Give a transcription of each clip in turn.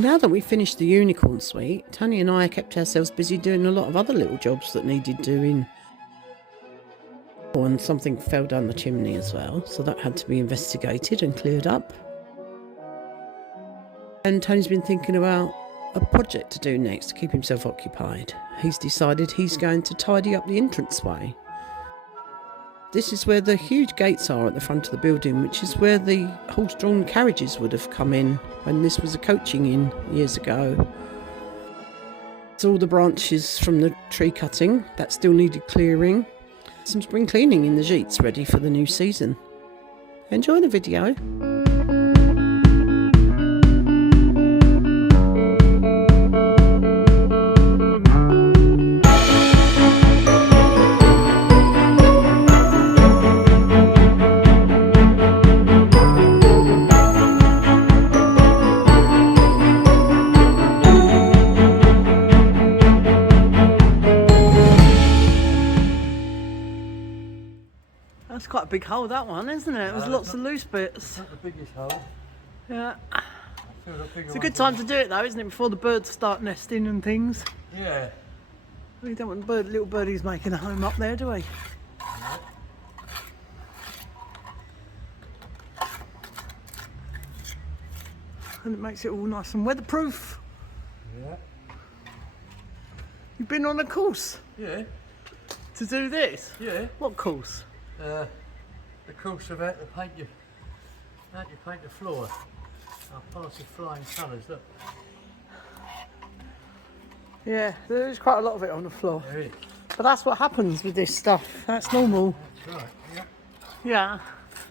Now that we finished the unicorn suite, Tony and I kept ourselves busy doing a lot of other little jobs that needed doing. Oh, and something fell down the chimney as well, so that had to be investigated and cleared up. And Tony's been thinking about a project to do next to keep himself occupied. He's decided he's going to tidy up the entranceway. This is where the huge gates are at the front of the building, which is where the horse-drawn carriages would have come in when this was a coaching inn years ago. It's all the branches from the tree cutting that still needed clearing. Some spring cleaning in the gites ready for the new season. Enjoy the video. That's quite a big hole, that one, isn't it? There's lots of loose bits. It's not the biggest hole. Yeah. It's a good time to do it though, isn't it? Before the birds start nesting and things. Yeah. We don't want little birdies making a home up there, do we? No. And it makes it all nice and weatherproof. Yeah. You've been on a course? Yeah. To do this? Yeah. What course? The course of how to paint the floor. I'll pass the flying colours, look. Yeah, there's quite a lot of it on the floor. There is. But that's what happens with this stuff. That's normal. That's right, yeah. Yeah.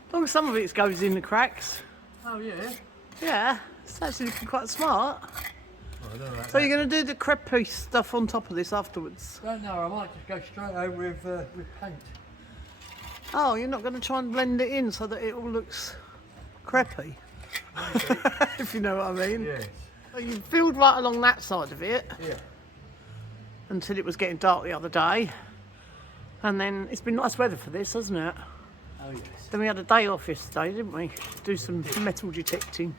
As long as some of it goes in the cracks. Oh yeah? Yeah, it's actually quite smart. Well, I don't know about So that. you're going to do the crepe piece stuff on top of this afterwards? Don't know, I might just go straight over with paint. Oh, you're not going to try and blend it in so that it all looks crepey? If you know what I mean. Yes. So you filled right along that side of it Yeah. until it was getting dark the other day. And then it's been nice weather for this, hasn't it? Oh yes. Then we had a day off yesterday, didn't we? Do some metal detecting.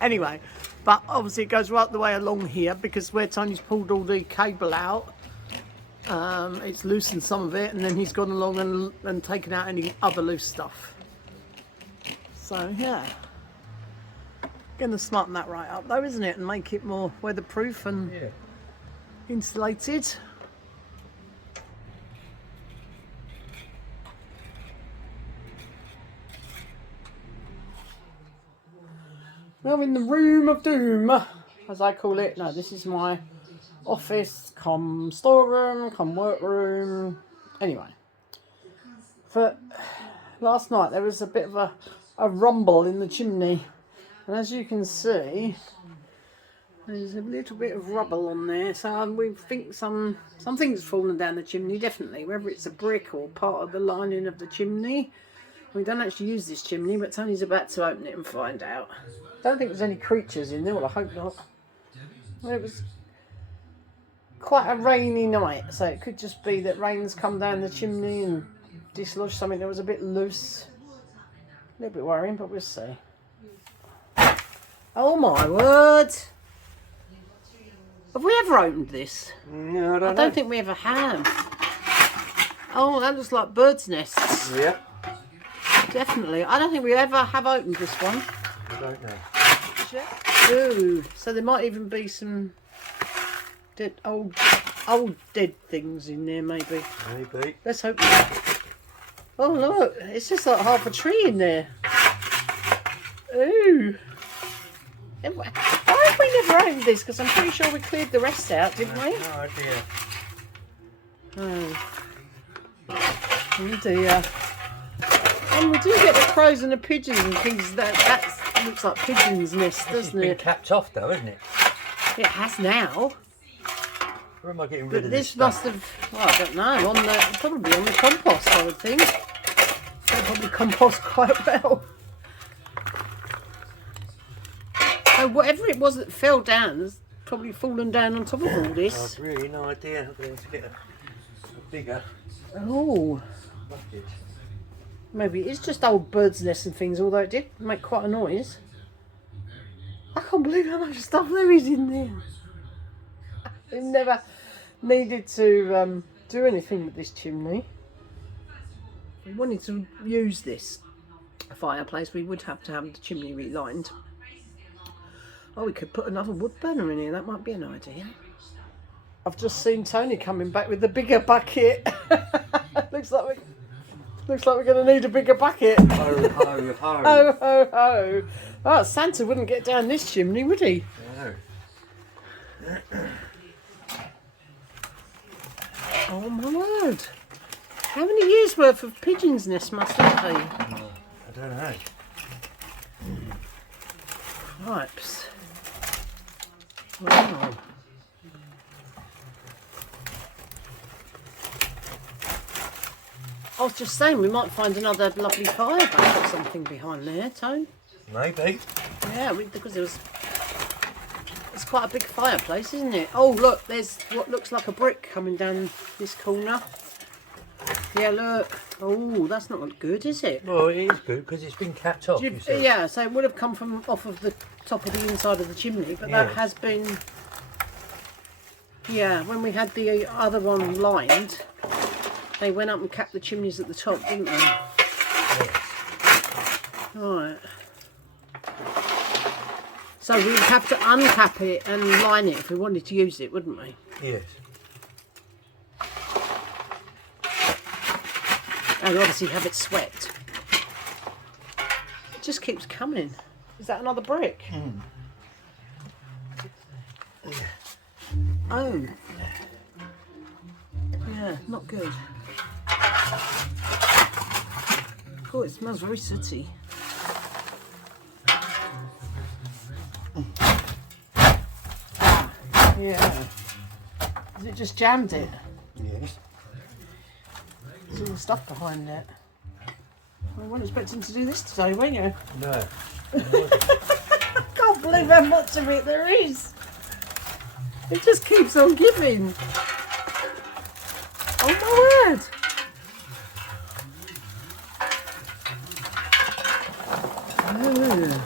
Anyway, but obviously it goes right the way along here because where Tony's pulled all the cable out, it's loosened some of it, and then he's gone along and taken out any other loose stuff. So yeah, going to smarten that right up though, isn't it, and make it more weatherproof and Yeah. insulated. Now in the room of doom, as I call it. No, this is my office, come storeroom, come workroom. Anyway, for last night there was a bit of a rumble in the chimney, and as you can see, there's a little bit of rubble on there. So we think something's fallen down the chimney, definitely. Whether it's a brick or part of the lining of the chimney. We don't actually use this chimney, but Tony's about to open it and find out. Don't think there's any creatures in there, well I hope not. Well, it was quite a rainy night, so it could just be that rain's come down the chimney and dislodged something that was a bit loose. A little bit worrying, but we'll see. Oh my word! Have we ever opened this? No, I don't think we ever have. Oh, that looks like birds' nests. Yeah. Definitely. I don't think we ever have opened this one. I don't know. Ooh, so there might even be some dead, old dead things in there, maybe. Maybe. Let's hope not. Oh look, it's just like half a tree in there. Ooh. Why have we never opened this? Because I'm pretty sure we cleared the rest out, didn't we? No idea. Oh. Oh dear. And we do get the crows and the pigeons and things. That looks like pigeons' nest, doesn't It's been it? capped off though, isn't it? It has now. Where am I getting rid But of this this must stuff? have, well, I don't know, probably on the compost, I would think. They probably compost quite well. So whatever it was that fell down has probably fallen down on top of all this. I've really no idea. I'm going to get a bigger Oh, bucket. maybe it's just old birds' nests and things, although it did make quite a noise. I can't believe how much stuff there is in there. We've never needed to do anything with this chimney. If we wanted to use this fireplace, we would have to have the chimney relined. Oh, we could put another wood burner in here. That might be an idea. I've just seen Tony coming back with the bigger bucket. looks like we're going to need a bigger bucket. Ho, ho, ho. Ho, ho, ho. Oh, Santa wouldn't get down this chimney, would he? No. Oh my word. How many years worth of pigeons' nest must that be? I don't know. Cripes. Wow. I was just saying we might find another lovely fire back or something behind there, Tone. Maybe. Yeah, because it's quite a big fireplace, isn't it? Oh look, there's what looks like a brick coming down this corner. Yeah, look. Oh, that's not good, is it? Well, it is good because it's been capped off. You see. Yeah, so it would have come from off of the top of the inside of the chimney, but that has been. Yeah, when we had the other one lined, they went up and capped the chimneys at the top, didn't they? Yes. Right. So we'd have to uncap it and line it if we wanted to use it, wouldn't we? Yes. And obviously have it swept. It just keeps coming. Is that another brick? Oh. Yeah, not good. Oh, it smells very sooty. Yeah. Has it just jammed it? Yes. There's all the stuff behind it. I wasn't expecting to do this today, were you? No. I can't believe how much of it there is. It just keeps on giving. Oh my word. Oh.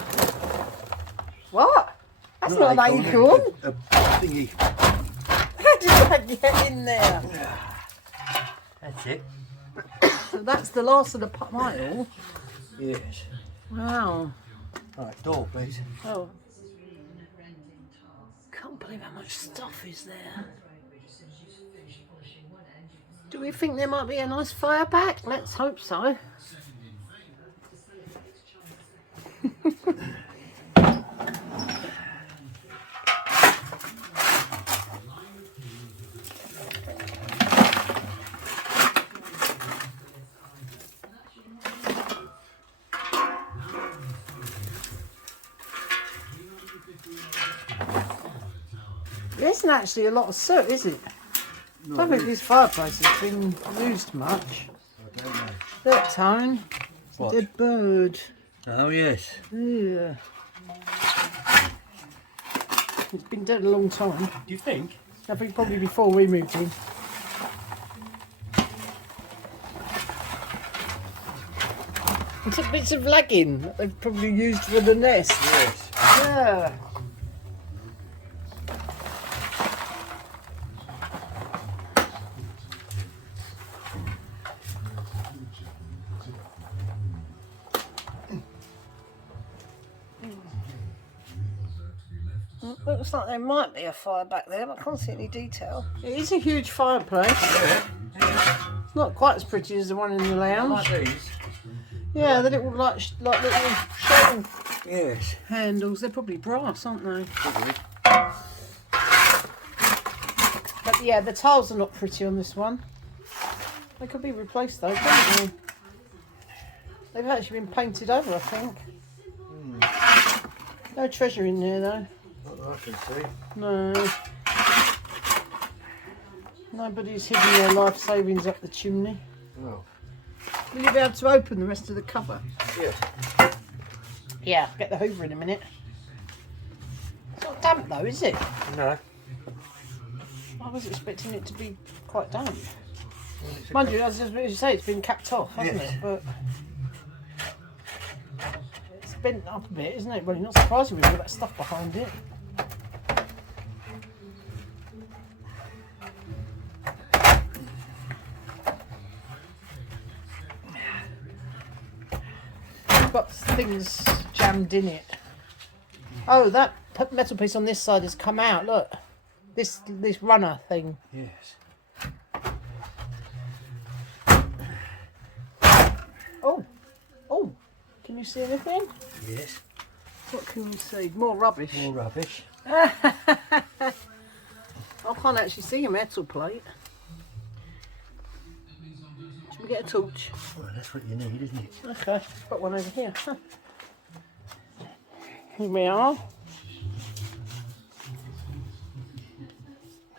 What? That's not an acorn. A thingy. How did that get in there? That's it. So that's the last of the pile. Yes. Wow. Right, door, please. Oh. Can't believe how much stuff is there. Do we think there might be a nice fire back? Let's hope so. There isn't actually a lot of soot, is it? I don't think this fireplace has been used much. I don't know. That time, it's a dead bird. Oh, yes. Yeah. It's been dead a long time. Do you think? I think probably before we moved in. And some bits of lagging that they've probably used for the nest. Yes. Yeah. Looks like there might be a fire back there, but I can't see any detail. It is a huge fireplace. Yeah. It's not quite as pretty as the one in the lounge. Like these. Yeah, the little like little shell Yes. handles. They're probably brass, aren't they? Probably. But yeah, the tiles are not pretty on this one. They could be replaced though, can't they? They've actually been painted over, I think. No treasure in there though. Not that I can see. No. Nobody's hidden their life savings up the chimney. Oh. Will you be able to open the rest of the cover? Yes. Yeah, get the hoover in a minute. It's not damp though, is it? No. I was expecting it to be quite damp. Well, it's a Mind you, as you say, it's been capped off, hasn't Yes. it? But it's a bent up a bit, isn't it? Well, you're not surprising with all that stuff behind it. Got things jammed in it. Oh, that metal piece on this side has come out. Look, this runner thing. Yes. Oh, can you see anything? Yes. What can you see? More rubbish. More rubbish. I can't actually see a metal plate. Should we get a torch? Well, that's what you need, isn't it? Okay, got one over here. Here we are.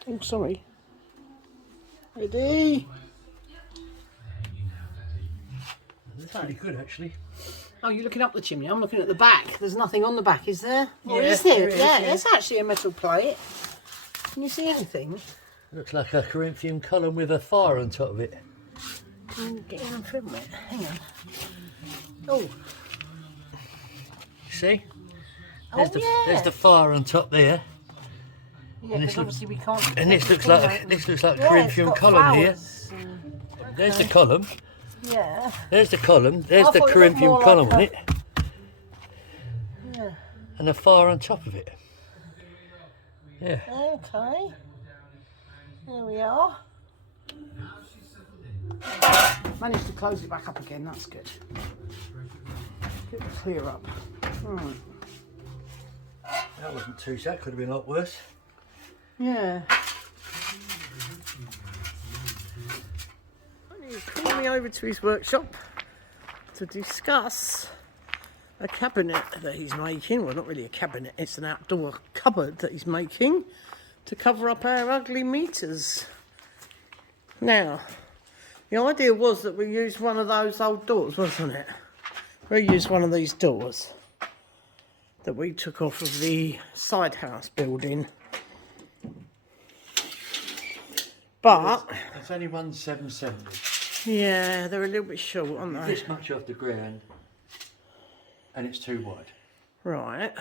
Oh, sorry. Ready? That's pretty good, actually. Oh, you're looking up the chimney. I'm looking at the back. There's nothing on the back, is there? Or Yeah, is there? there is, Yeah, yeah. it's actually a metal plate. Can you see anything? Looks like a Corinthian column with a fire on top of it. Can you get in and film it? Hang on. Oh. See? Yeah. There's the fire on top there. Yeah, and because obviously we can't. And this looks like Yeah, Corinthian it's got column here. flowers and- There's the column. Yeah. There's the column. There's I the thought it looked Corinthian more column like on a- it. Yeah. And a fire on top of it. Yeah. Okay. There we are. Managed to close it back up again. That's good. Good to clear up. Right. That wasn't too sad. Could have been a lot worse. Yeah. He called me over to his workshop to discuss a cabinet that he's making. Well, not really a cabinet, it's an outdoor cupboard that he's making to cover up our ugly meters. Now, the idea was that we use one of those old doors, wasn't it? We used one of these doors that we took off of the side house building. But It's only 1,770. yeah, they're a little bit short, aren't they? This much off the ground, and it's too wide. Right.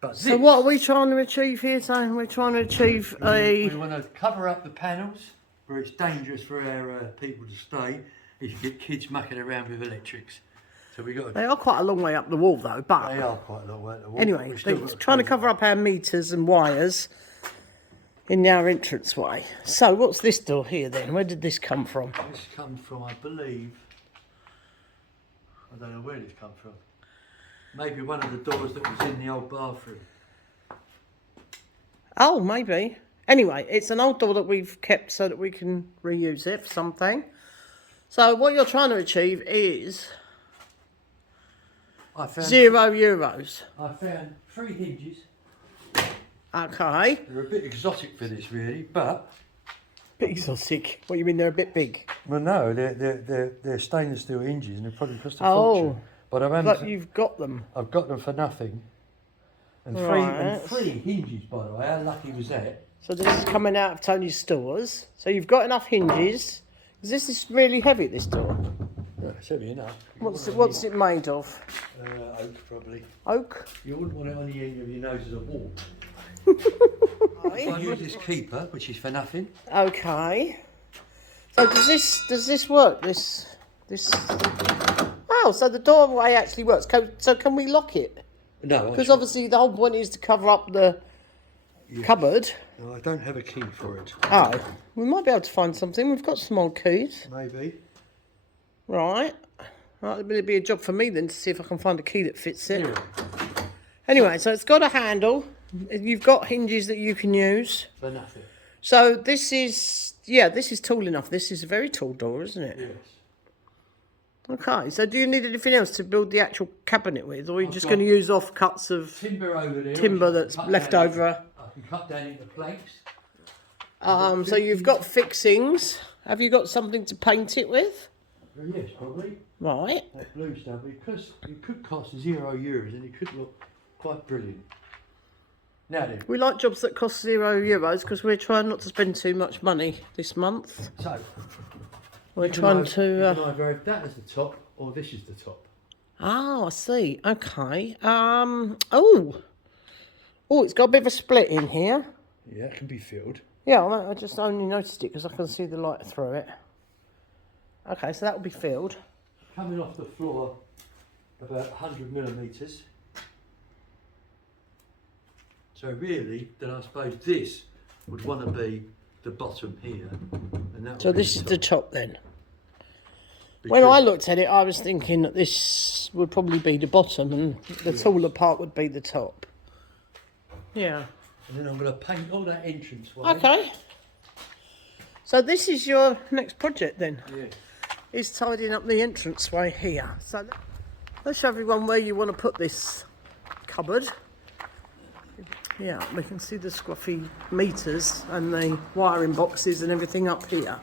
But So what are we trying to achieve here? So we're trying to achieve we a... want to cover up the panels where it's dangerous for our people to stay if you get kids mucking around with electrics. So we got to, They are quite a long way up the wall though, but they are quite a long way at the wall. anyway, but we've still they're got trying to close cover it. up our meters and wires in our entranceway. So what's this door here then? Where did this come from? This comes from, I believe, I don't know where this comes from. Maybe one of the doors that was in the old bathroom. Oh, maybe. Anyway, it's an old door that we've kept so that we can reuse it for something. So what you're trying to achieve is I found €0. I found 3 hinges. Okay. They're a bit exotic for this, really, but Bit exotic. What, you mean they're a bit big? well, no, they're stainless steel hinges, and they probably cost a Oh. fortune. But But you've got them. I've got them for nothing. And Right. three hinges, by the way. How lucky was that? So this is coming out of Tony's stores. So you've got enough hinges. 'Cause this is really heavy, this door. Yeah, it's heavy enough. What's it made of? Oak, probably. Oak? You wouldn't want it on the end of your nose as a wall. Right. I use this keeper, which is for nothing. Okay. So does this work? This. Oh, so the doorway actually works. So can we lock it? No, Because obviously the whole point is to cover up the cupboard. no, I don't have a key for it. Oh, we might be able to find something. We've got some old keys. Maybe. Right. Right, it'll be a job for me then to see if I can find a key that fits it. Yeah, Anyway, so it's got a handle. You've got hinges that you can use. for nothing. So this is tall enough. This is a very tall door, isn't it? Yes. Okay, so do you need anything else to build the actual cabinet with, or are you I've just got going to use offcuts of Timber over there. timber which I that's can cut left down over? I can cut down into planks. So you've got fixings. Have you got something to paint it with? Yes, probably. Right. That blue stuff, because it could cost €0 and it could look quite brilliant. Now then, We like jobs that cost €0 because we're trying not to spend too much money this month. so We're you can trying either- to. you can either have that as the top or this is the top. Oh, I see. Okay. Oh, it's got a bit of a split in here. Yeah, it can be filled. Yeah, I just only noticed it because I can see the light through it. Okay, so that will be filled. Coming off the floor about 100 millimetres. So really, then I suppose this would want to be the bottom here. And that So would be this is the top then. because When I looked at it, I was thinking that this would probably be the bottom and the taller part would be the top. Yeah. And then I'm going to paint all that entranceway. Okay. So this is your next project then? Yeah. Is tidying up the entranceway here. So let's show everyone where you want to put this cupboard. Yeah, we can see the scruffy meters and the wiring boxes and everything up here.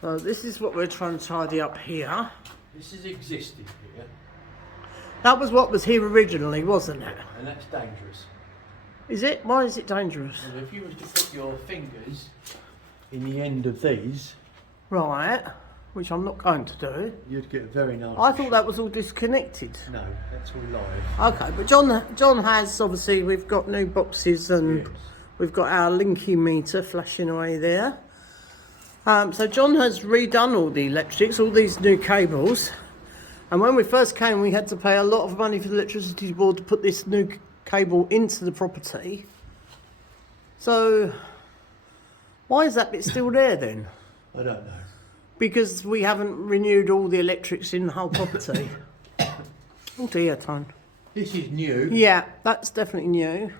So this is what we're trying to tidy up here. This is existing here. That was what was here originally, wasn't it? And that's dangerous. Is it? Why is it dangerous? And if you was to put your fingers in the end of these, Right, which I'm not going to do. you'd get a very nice. I thought that was all disconnected. No, that's all live. Okay, but John has, obviously, we've got new boxes and Yes. we've got our linky meter flashing away there. So John has redone all the electrics, all these new cables. And when we first came, we had to pay a lot of money for the electricity board to put this new cable into the property. So why is that bit still there then? I don't know. Because we haven't renewed all the electrics in the whole property. Oh dear, Tone. This is new. Yeah, that's definitely new.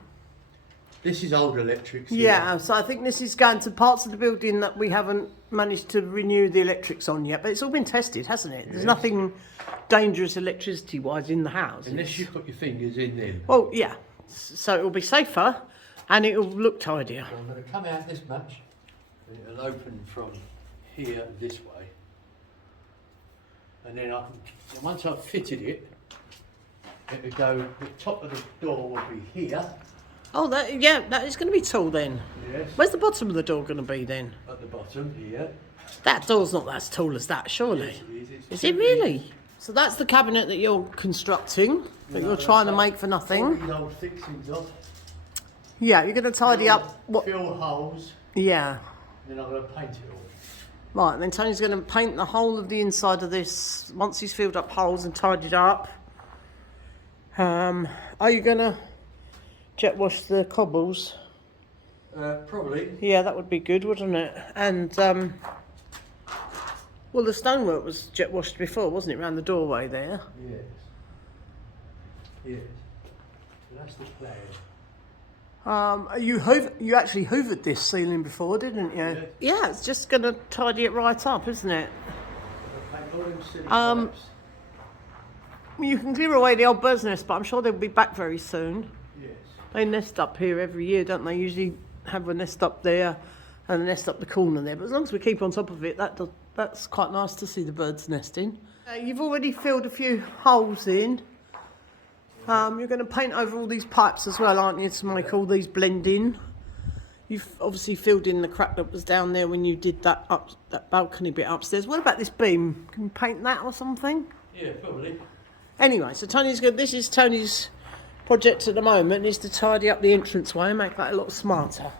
This is old electrics. Yeah, so I think this is going to parts of the building that we haven't managed to renew the electrics on yet, but it's all been tested, hasn't it? There's Yes. nothing dangerous electricity-wise in the house. Unless you put your fingers in them. Well, yeah, so it'll be safer and it'll look tidier. So I'm going to come out this much, and it'll open from here this way, and then once I've fitted it, it'll go. The top of the door will be here. Oh, that is going to be tall then. Yes. Where's the bottom of the door going to be then? At the bottom here. That door's not as tall as that, surely. Yes, it is. Is it really? So that's the cabinet that you're constructing, that you're trying to make for All nothing. these old fixings off. Yeah, you're going to tidy up what? Fill holes. Yeah. Then I'm going to paint it all. Right, then Tony's going to paint the whole of the inside of this once he's filled up holes and tidied up. Are you going to jet wash the cobbles? Probably. Yeah, that would be good, wouldn't it? And, well, the stonework was jet washed before, wasn't it, around the doorway there? Yes. Yes. So that's the plan. You actually hoovered this ceiling before, didn't you? Yeah, it's just going to tidy it right up, isn't it? I'll paint all them silly pipes. You can clear away the old bird's nest, but I'm sure they'll be back very soon. Yes. They nest up here every year, don't they? Usually have a nest up there and a nest up the corner there. But as long as we keep on top of it, that's quite nice to see the birds nesting. You've already filled a few holes in. You're going to paint over all these pipes as well, aren't you, to make all these blend in. You've obviously filled in the crap that was down there when you did that balcony bit upstairs. What about this beam? Can you paint that or something? Yeah, probably. Anyway, so Tony's good. This is Tony's project at the moment, is to tidy up the entranceway and make that a lot smarter.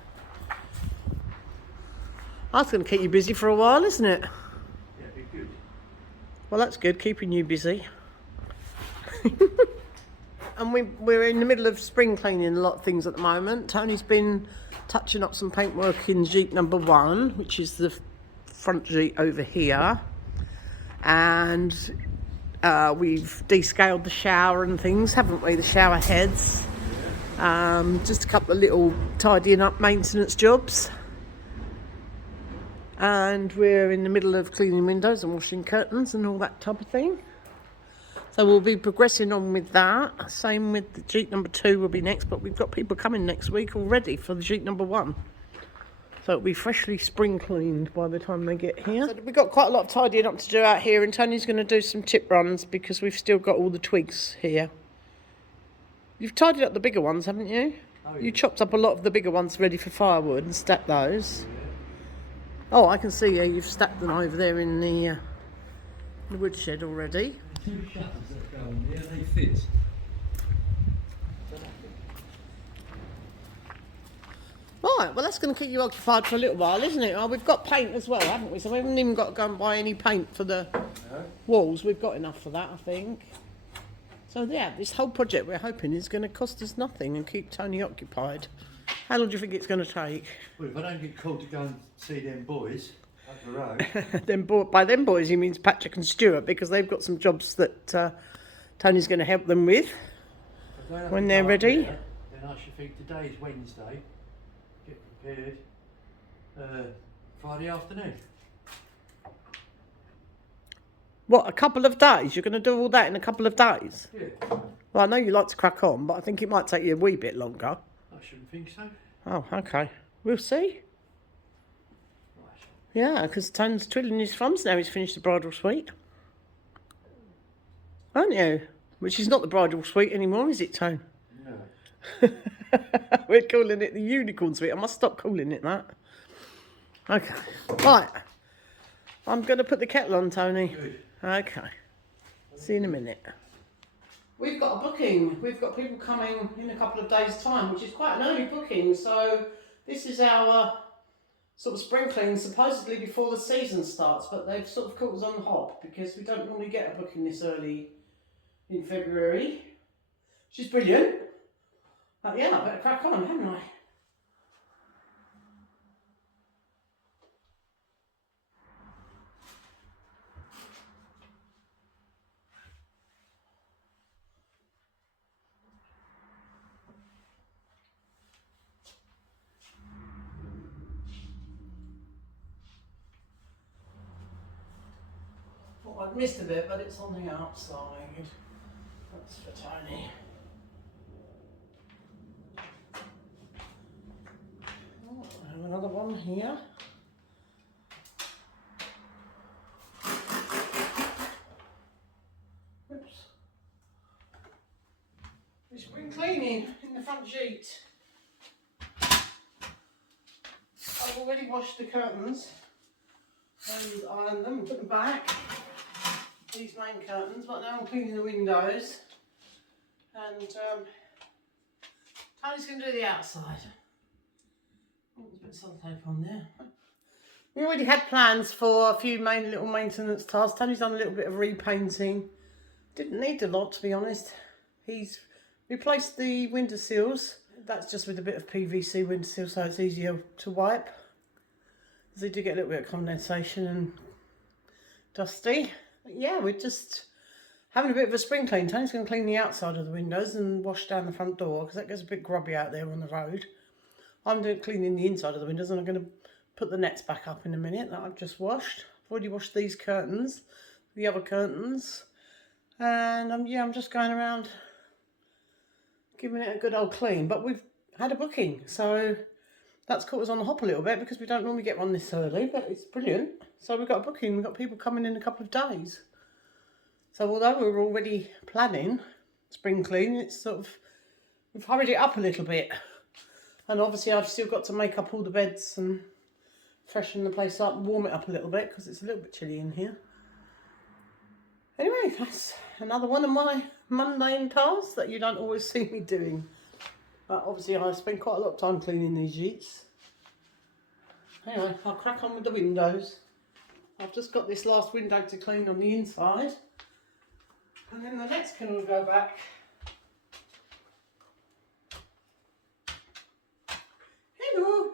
That's going to keep you busy for a while, isn't it? Yeah, be good. Well, that's good, keeping you busy. And we're in the middle of spring cleaning a lot of things at the moment. Tony's been touching up some paintwork in gite number 1, which is the front gite over here. And we've descaled the shower and things, haven't we? The shower heads. Just a couple of little tidying up maintenance jobs. And we're in the middle of cleaning windows and washing curtains and all that type of thing. So we'll be progressing on with that. Same with the gite number 2 will be next, but we've got people coming next week already for the gite number 1. So it'll be freshly spring cleaned by the time they get here. So we've got quite a lot of tidying up to do out here, and Tony's going to do some tip runs because we've still got all the twigs here. You've tidied up the bigger ones, haven't you? Oh, yeah. You chopped up a lot of the bigger ones ready for firewood and stacked those. Oh, I can see you've stacked them over there in the the woodshed already. 2 shutters that go on there, they fit. Right, well that's going to keep you occupied for a little while, isn't it? Oh, we've got paint as well, haven't we? So we haven't even got to go and buy any paint for the walls. We've got enough for that, I think. So yeah, this whole project we're hoping is going to cost us nothing and keep Tony occupied. How long do you think it's going to take? Well, if I don't get called to go and see them boys up the road. By them boys he means Patrick and Stuart, because they've got some jobs that Tony's going to help them with when they're ready. There, then I should think today is Wednesday. Get prepared. Friday afternoon. What, a couple of days? You're going to do all that in a couple of days? Yeah. Well, I know you like to crack on, but I think it might take you a wee bit longer. I shouldn't think so. Oh, okay. We'll see. Right. Yeah, because Tone's twiddling his thumbs now he's finished the bridal suite. Aren't you? Which is not the bridal suite anymore, is it, Tone? No. We're calling it the unicorn suite. I must stop calling it that. Okay. Right. I'm going to put the kettle on, Tony. Good. Okay. See you in a minute. We've got a booking. We've got people coming in a couple of days' time, which is quite an early booking. So this is our sort of spring clean, supposedly before the season starts, but they've sort of caught us on the hop because we don't normally get a booking this early in February, which is brilliant. But yeah, I better crack on, haven't I? I've missed a bit, but it's on the outside. That's for Tony. Oh, I have another one here. Oops. We're spring cleaning in the front gite. I've already washed the curtains and ironed them and put them back. These main curtains, but now I'm cleaning the windows, and Tony's going to do the outside. Oh, there's a bit of sellotape on there. We already had plans for a few little maintenance tasks. Tony's done a little bit of repainting. Didn't need a lot, to be honest. He's replaced the window sills. That's just with a bit of PVC window seal, so it's easier to wipe, because they do get a little bit of condensation and dusty. Yeah, we're just having a bit of a spring clean. Tony's going to clean the outside of the windows and wash down the front door, because that gets a bit grubby out there on the road. I'm doing cleaning the inside of the windows, and I'm going to put the nets back up in a minute that I've just washed. I've already washed these curtains, the other curtains, and yeah, I'm just going around giving it a good old clean. But we've had a booking, so that's caught us on the hop a little bit, because we don't normally get one this early, but it's brilliant. So we've got a booking, we've got people coming in a couple of days. So although we're already planning spring clean, it's sort of, we've hurried it up a little bit. And obviously I've still got to make up all the beds and freshen the place up, warm it up a little bit, because it's a little bit chilly in here. Anyway, that's another one of my mundane tasks that you don't always see me doing. But obviously I spend quite a lot of time cleaning these gites. Anyway, I'll crack on with the windows. I've just got this last window to clean on the inside, and then the next can all go back. Hello!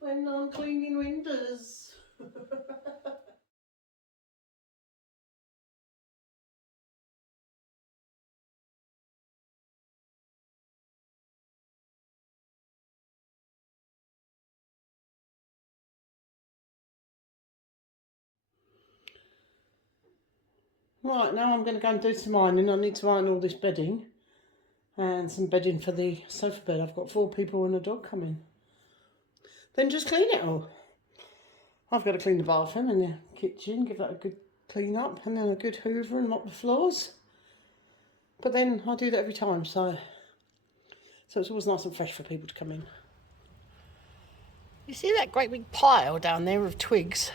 When I'm cleaning windows. Right, now I'm going to go and do some ironing. I need to iron all this bedding and some bedding for the sofa bed. I've got 4 people and a dog coming. then just clean it all. I've got to clean the bathroom and the kitchen, give that a good clean up, and then a good hoover and mop the floors. But then I do that every time, so it's always nice and fresh for people to come in. You see that great big pile down there of twigs?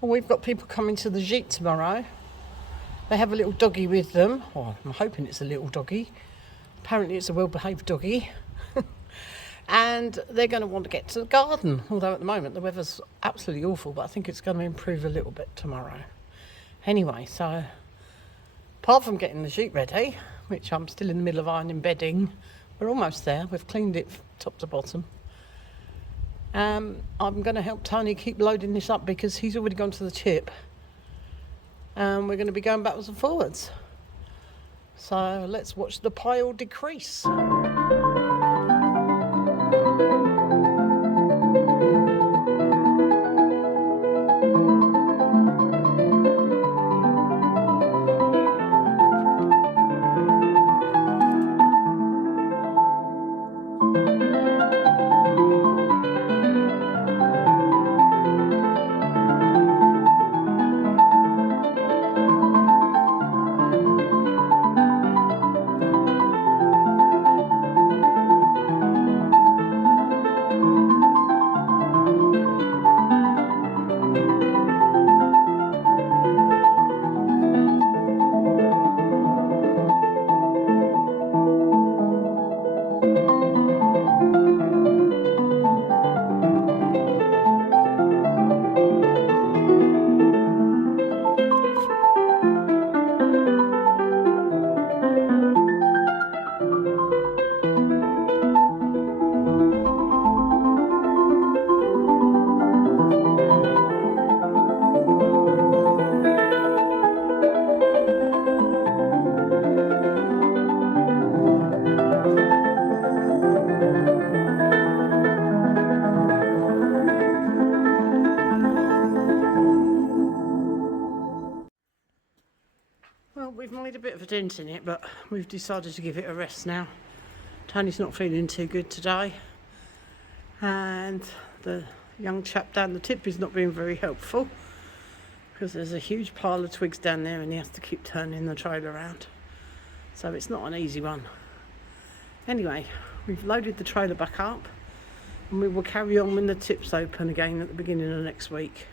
Well, we've got people coming to the gite tomorrow. They have a little doggy with them. Well, I'm hoping it's a little doggy. Apparently it's a well-behaved doggy. And they're going to want to get to the garden. Although at the moment the weather's absolutely awful, but I think it's going to improve a little bit tomorrow. Anyway, so apart from getting the gite ready, which I'm still in the middle of ironing bedding, we're almost there. We've cleaned it top to bottom. I'm going to help Tony keep loading this up because he's already gone to the chip. And we're going to be going backwards and forwards. So let's watch the pile decrease. Well, we've made a bit of a dent in it, but we've decided to give it a rest now. Tony's not feeling too good today, and the young chap down the tip is not being very helpful because there's a huge pile of twigs down there and he has to keep turning the trailer around. So it's not an easy one. Anyway, we've loaded the trailer back up and we will carry on when the tip's open again at the beginning of next week.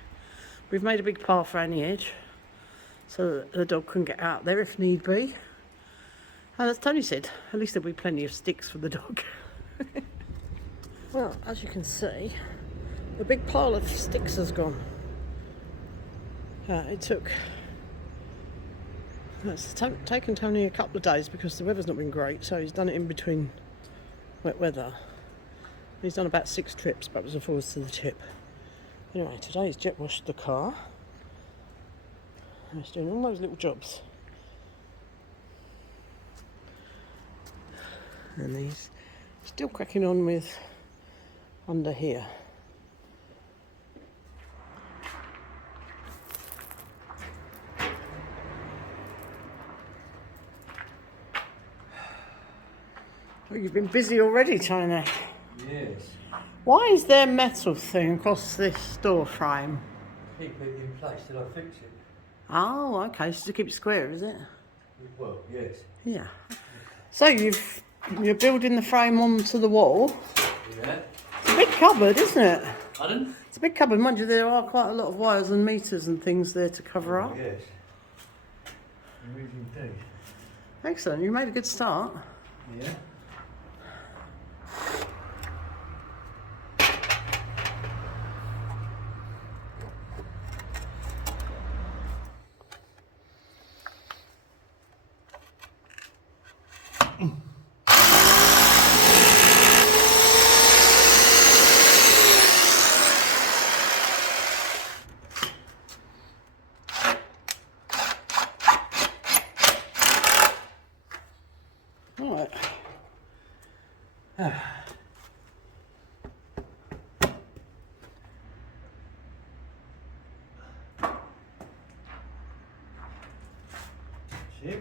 We've made a big path around the edge so that the dog can get out there if need be. And as Tony said, at least there'll be plenty of sticks for the dog. Well, as you can see, the big pile of sticks has gone. It's taken Tony a couple of days because the weather's not been great, so he's done it in between wet weather. He's done about 6 trips backwards and forwards to the tip. Anyway, today he's jet washed the car. He's doing all those little jobs. And he's still cracking on with under here. Well, you've been busy already, China. Yes. Why is there metal thing across this door frame? Keep it in place till I fix it. Oh, okay, so to keep it square, is it? Well, yes. Yeah. So you're building the frame onto the wall. Yeah. It's a big cupboard, isn't it? Pardon? It's a big cupboard. Mind you, there are quite a lot of wires and meters and things there to cover up. Yes. Really indeed. Excellent. You made a good start. Yeah. All right. See?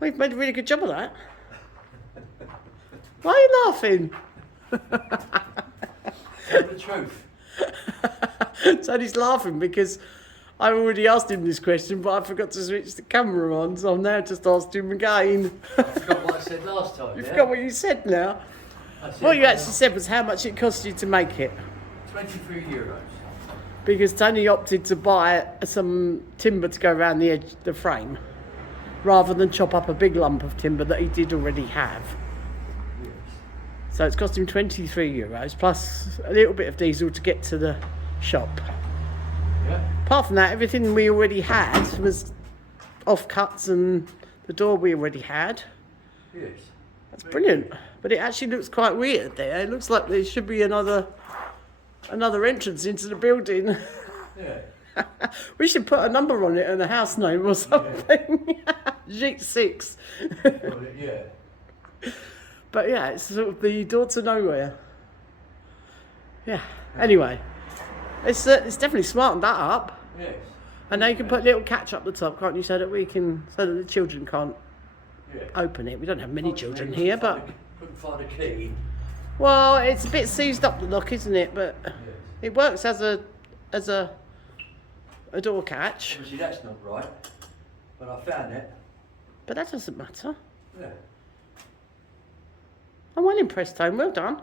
We've made a really good job of that. Why are you laughing? Tell the truth. Tony's laughing because I already asked him this question, but I forgot to switch the camera on, so I'm now just asked him again. I forgot what I said last time. You forgot what you said now. What you actually said was how much it cost you to make it. 23 euros. Because Tony opted to buy some timber to go around the edge of the frame, rather than chop up a big lump of timber that he did already have. Yes. So it's cost him 23 euros plus a little bit of diesel to get to the shop. Yeah. Apart from that, everything we already had was offcuts, and the door we already had. Yes. That's brilliant. But it actually looks quite weird there. It looks like there should be another entrance into the building. Yeah. We should put a number on it and a house name or something. Gite 6. Well, yeah. But yeah, it's sort of the door to nowhere. Yeah. Anyway, it's definitely smartened that up. Yes. And now you can put a little catch up the top, can't you? So that the children can't Yeah. open it. We don't have many children here, but Couldn't find a key. well, it's a bit seized up the lock, isn't it? But Yes. it works as a door catch. Obviously that's not right. But I found it. But that doesn't matter. Yeah. I'm well impressed, Tone. Well done.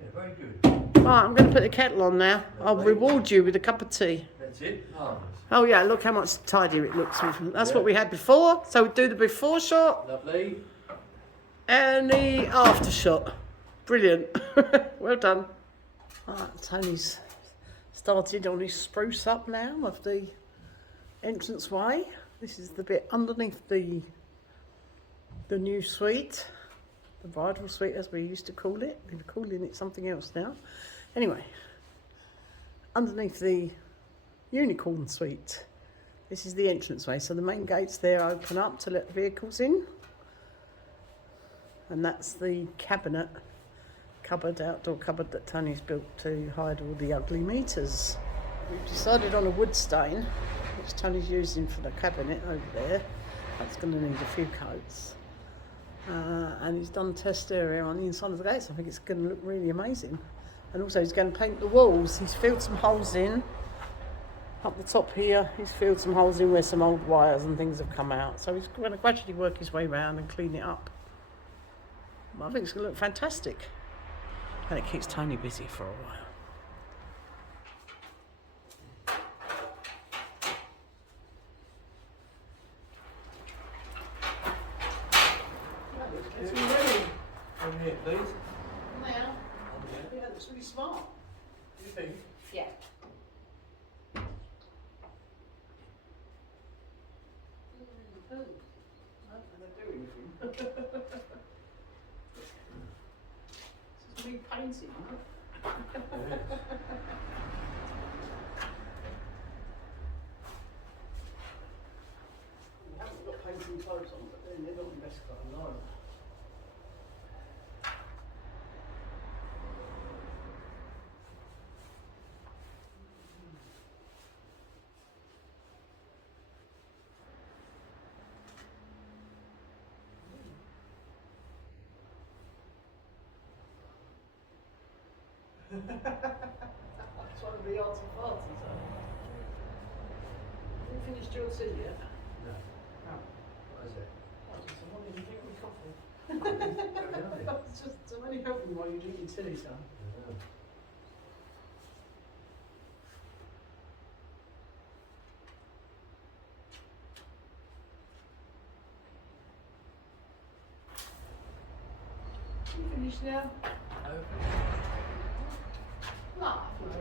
Yeah, very good. Right, I'm going to put the kettle on now. I'll reward you with a cup of tea. That's it. Marvellous. Oh yeah, look how much tidier it looks. That's Yeah. what we had before. So we do the before shot Lovely. and the after shot. Brilliant. Well done. Right, Tony's started on his spruce up now of the entranceway. This is the bit underneath the new suite, the bridal suite as we used to call it. We're calling it something else now. Anyway, underneath the unicorn suite, this is the entranceway. So the main gates there open up to let the vehicles in, and that's the cupboard, outdoor cupboard that Tony's built to hide all the ugly meters. We've decided on a wood stain, which Tony's using for the cabinet over there. That's going to need a few coats. And he's done a test area on the inside of the gates. I think it's going to look really amazing. And also he's going to paint the walls. He's filled some holes in. Up the top here, he's filled some holes in where some old wires and things have come out. So he's going to gradually work his way around and clean it up. I think it's going to look fantastic. And it keeps Tony busy for a while. It's ready. Over here, please. Now, yeah, that's really smart. You think? Yeah. This is me painting, We haven't got painting clothes on, but they're not the best clothes, are they? That's one of the arty parties, though. Have you finished your tea yet? No. No. What is it? I just wanted to drink my coffee. Very nice. It's just, I'm only helping you while you drink your tea, son. Yeah. You finished now? Lovely.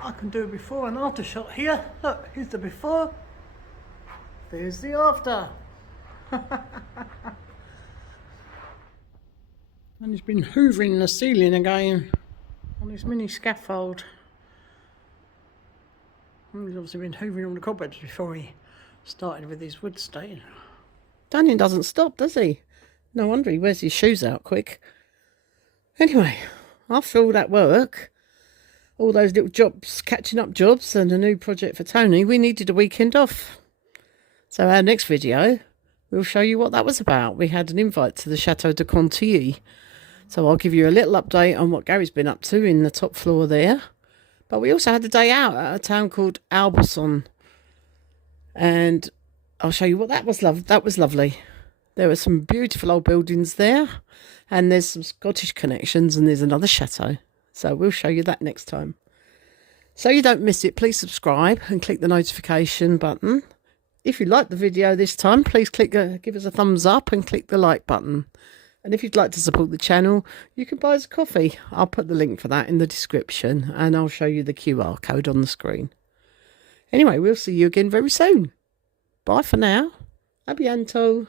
I can do a before and after shot here. Look, here's the before. There's the after. And he's been hoovering the ceiling again on his mini scaffold. And he's obviously been hoovering all the cobwebs before he started with his wood stain. Daniel doesn't stop, does he? No wonder he wears his shoes out quick. Anyway, after all that work, all those little jobs, catching up jobs and a new project for Tony, we needed a weekend off. So our next video, we'll show you what that was about. We had an invite to the Chateau de Contilly. So I'll give you a little update on what Gary's been up to in the top floor there. But we also had a day out at a town called Alberson. And I'll show you what that was. That was lovely. There were some beautiful old buildings there. And there's some Scottish connections and there's another chateau. So we'll show you that next time. So you don't miss it, please subscribe and click the notification button. If you liked the video this time, please give us a thumbs up and click the like button. And if you'd like to support the channel, you can buy us a coffee. I'll put the link for that in the description and I'll show you the QR code on the screen. Anyway, we'll see you again very soon. Bye for now. A bientôt.